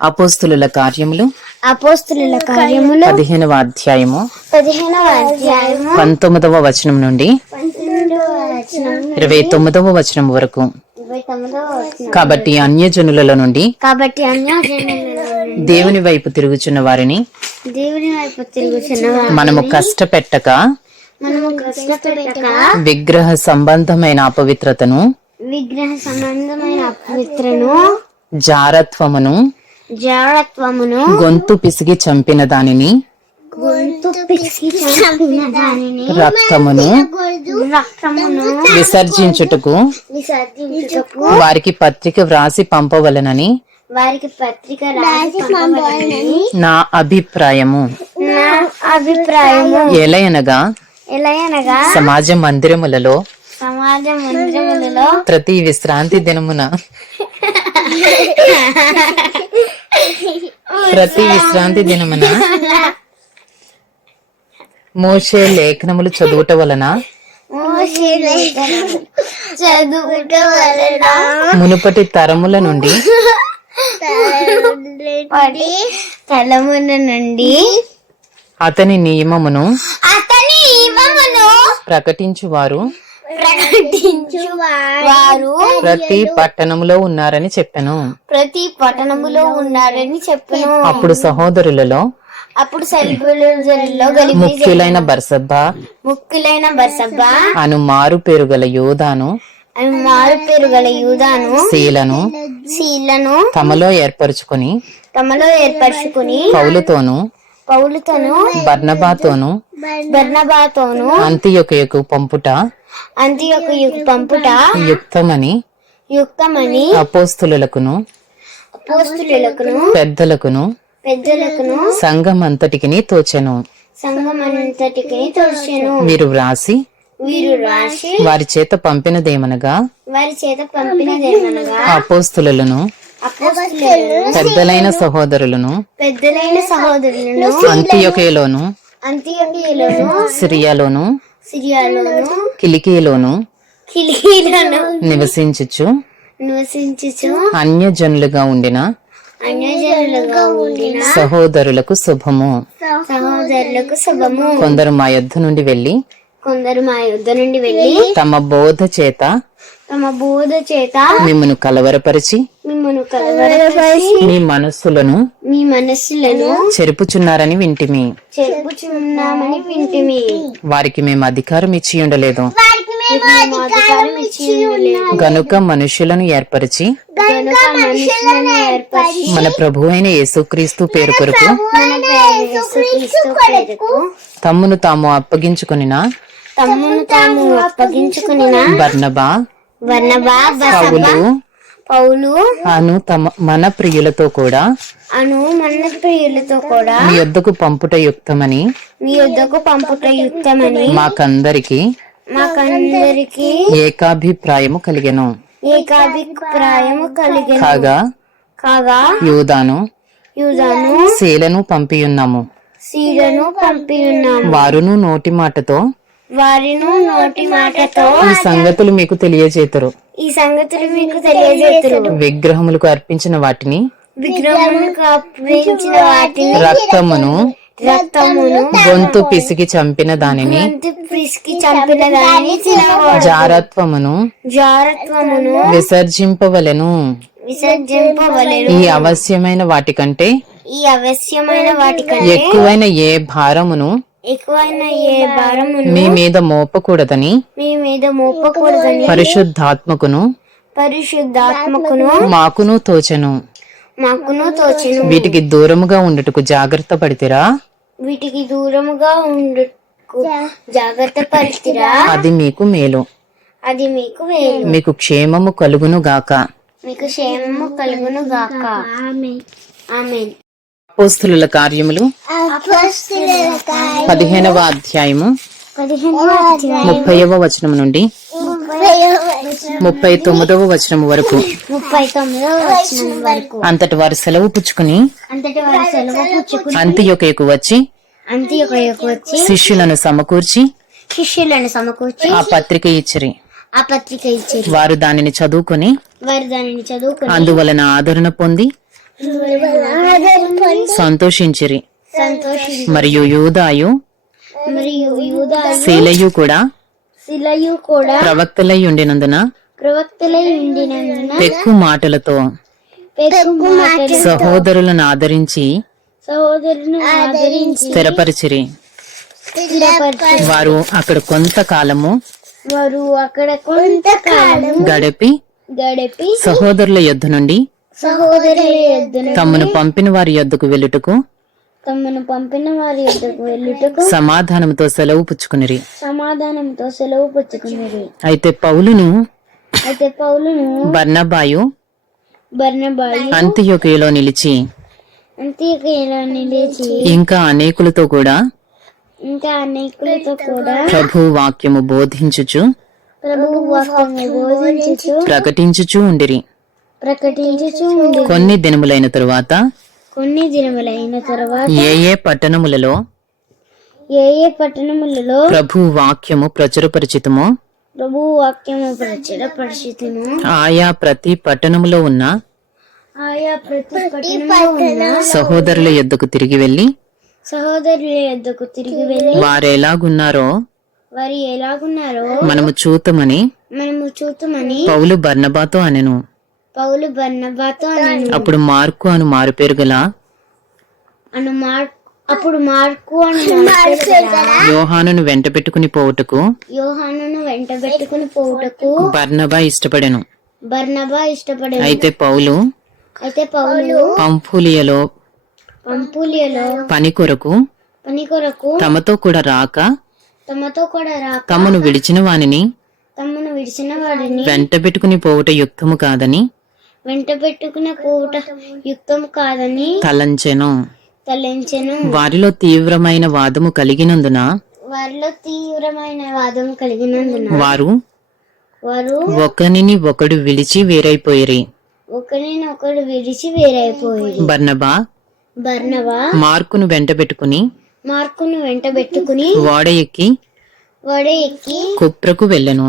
అపోస్తులుల కార్యములు 15వ అధ్యాయము 19వ వచనం నుండి 29వ వచనం వరకు. కాబట్టి అన్యజనుల నుండి దేవుని వైపు తిరుగుచున్న వారిని మనము కష్టపెట్టక విగ్రహ సంబంధమైన అపవిత్రతను జారత్వమును గొంతు పిసిగి చంపిన దానిని రక్తమును విసర్జించుటకు వారికి పత్రిక వ్రాసి పంపవలనని నా అభిప్రాయము. ఎలయనగా సమాజ మందిరములలో ప్రతి విశ్రాంతి దినమున మోషే లేఖనములు చదువుట వలన మునుపటి తరముల నుండి అతని నియమమును ప్రకటించువారు ప్రతి పట్టణములో ఉన్నారని చెప్పెను. అప్పుడు సహోదరులలో ముఖ్యులైన బర్సబ్బా అను మారు పేరు గల యోధాను శీలను తమలో ఏర్పరచుకుని పౌలుతోను బర్నబాతోను అంతియొకయకు పంపుట యుక్తమని అపోస్తులులకును పెద్దలకును సంఘమంతటికి తోచెను. మీరు వ్రాసి వారి చేత పంపినదేమనగా అపోస్తులను పెద్దలైన సహోదరులను అంతియొకయలోను సిరియాలోను కిలికీలోను నివసించుచు అన్యజనులుగా ఉండిన సహోదరులకు శుభము. కొందరు మా యొద్ద నుండి వెళ్లి తమ బోధ చేత మిమ్మును కలవరపరిచి మీ మనస్సులను చెరుపుచున్నారని వింటిమి. వారికి మేము అధికారం ఇచ్చి ఉండలేదు గనుక మనుషులను ఏర్పరిచి మన ప్రభు అయిన యేసుక్రీస్తు పేరు కొరకు తమ్మును తాము అప్పగించుకొనిన బర్నబా పౌలు అను మన ప్రియులతో కూడా మీ యొద్దకు పంపుట యుక్తమని మాకందరికి ఏకాభిప్రాయము కలిగెను. కాగా యూదాను శీలను పంపియున్నాము. వారును నోటి మాటతో ఈ సంగతులు మీకు తెలియజేతురు. విగ్రహములకు అర్పించిన వాటిని రక్తమును గొంతు పిసికి చంపిన దానిని జారత్వమును విసర్జింపవలెను. ఈ అవశ్యమైన వాటికంటే ఎక్కువైన ఏ భారమును మీ మీద మోపకూడదని పరిశుద్ధాత్మకును మాకును తోచెను. వీటికి దూరముగా ఉండుటకు జాగ్రత్త పడితిరా. అది మీకు మేలు. మీకు క్షేమము కలుగును గాక. అపోస్తులుల కార్యములు 15వ అధ్యాయము 30వ వచనం నుండి 39వ వచనం వరకు. అంతటి వారు సెలవు పుచ్చుకుని అంతియొకయకు వచ్చి శిష్యులను సమకూర్చి ఆ పత్రిక ఇచ్చిరి. వారు దానిని చదువుకొని అందువలన ఆదరణ పొంది సంతోషించిరి. మరియు యూదాయు శీలయు కూడా ప్రవక్తలై ఉండినందున పెక్కు మాటలతో సహోదరులను ఆదరించి స్థిరపరిచిరి. వారు అక్కడ కొంతకాలము గడిపి సహోదరుల యొద్ద నుండి తమను పంపిన వారి యొద్దకు వెళ్ళుటకు సమాధానంతో సెలవు పుచ్చుకునిరి. అయితే పౌలును బర్నబాయు అంతియొకయలో నిలిచి ఇంకా అనేకులతో కూడా ప్రభు వాక్యము బోధించుచు ప్రకటించుచు ఉండిరి. కొన్ని దినములైన తరువాత ఏ ఏ పట్టణములలో ప్రభు వాక్యము ప్రచురపరిచితమో ఆయా ప్రతి పట్టణములో ఉన్న సహోదరుల యొద్దకు తిరిగి వెళ్లి వారెలాగున్నారో మనము చూతమని పౌలు బర్నబాతో అనెను. అప్పుడు మార్కు అను మారుపేరు గల యోహానును వెంట పెట్టుకుని పోవుటకు బర్నబా ఇష్టపడెను. అయితే పౌలు పంఫులియలో పని కొరకు తమతో కూడా రాక తమను విడిచిన వానిని వెంట పెట్టుకుని పోవుట యుక్తము కాదని తలంచెను. వారిలో తీవ్రమైన వాదము కలిగినందున వారు ఒకరిని ఒకడు విడిచి వేరైపోయిరి. బర్నబా మార్కును వెంట పెట్టుకుని ఓడ ఎక్కి కుప్రకు వెళ్ళెను.